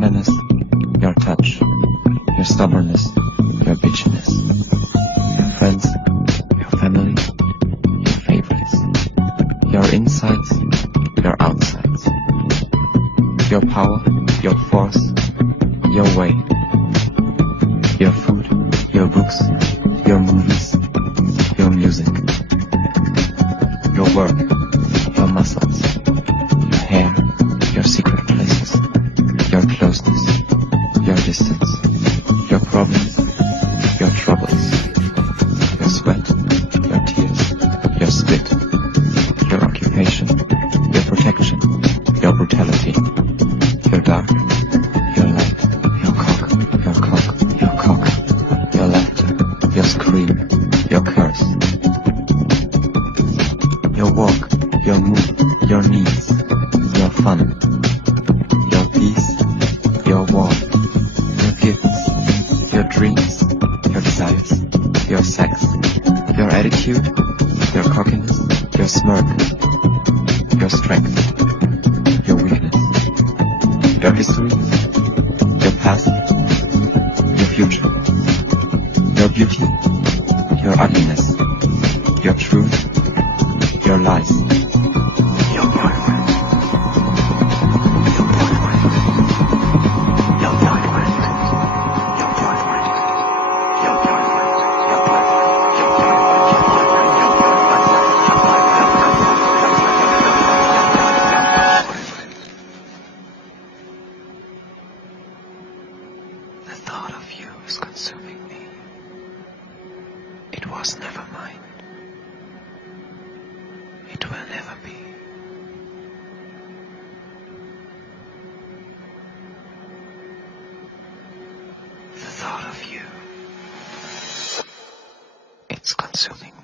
tenderness, your touch, your stubbornness, your bitchiness, your friends, your family, your favorites, your insides, your outsides, your power, your force, your way, your food, your books, your movies, your music, your work, your muscles, your hair, your secret places, your closeness, your distance, your problems, your troubles, your sweat, your tears, your spit, your occupation, your protection, your brutality, your dark, your light, your cock, your cock, your cock, your laughter, your scream, your curse, your walk, your move, your needs, your fun, your peace, your war, your gifts, your dreams, your desires, your sex, your attitude, your cockiness, your smirk, your strength, your weakness, your history, your past, your future, your beauty, your ugliness, your truth, your lies, your boyfriend, your boyfriend, your boyfriend, your boyfriend, your boyfriend, your boyfriend. The thought of you is consuming me. It was never mine. It will never be. The thought of you, it's consuming me.